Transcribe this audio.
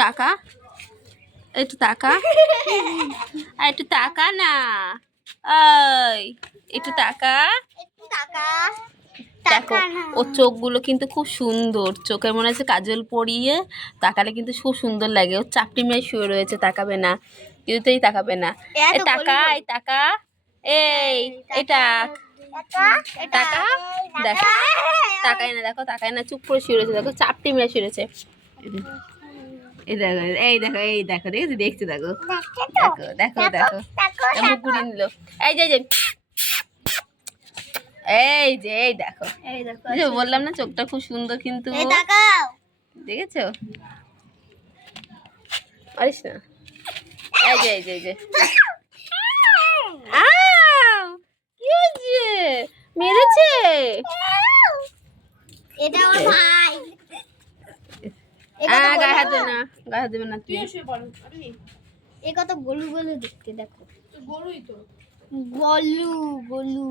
টাকা একটু টাকা, একটু টাকা না, ওই একটু টাকা। দেখো ওর চোখগুলো কিন্তু খুব সুন্দর, চোখে মনে হচ্ছে কাজল পরিয়ে তাকালে কিন্তু খুব সুন্দর লাগে। ওর চাপটি মেয়ে শুয়ে রয়েছে, তাকাবে না, কিছুতেই তাকাবে না। এই টাকা, এই টাকা, এই এটা টাকা, দেখো তাকায় না, দেখো তাকায় না, চুপ করে শুয়ে রয়েছে। দেখো চাপটি মেয়ে শুয়ে রয়েছে। এই দেখো, এই দেখো, এই দেখো, দেখেছি, দেখছি, দেখো দেখো দেখো দেখো মুখ ঘুরিয়ে নিল। এই যে এই যে এই দেখো, বললাম না চোখটা খুব সুন্দর কিন্তু। দেখেছো? পারিস না। এই যে এই যে এই যে কি হয়েছে? মেরেছে? এটা আমার ভাই। গায়ে হাত দেবে না, গায়ে হাত দেবে না তুই। এ কত গলু গলু দেখতে, দেখো গলুই তো, গলু গলু।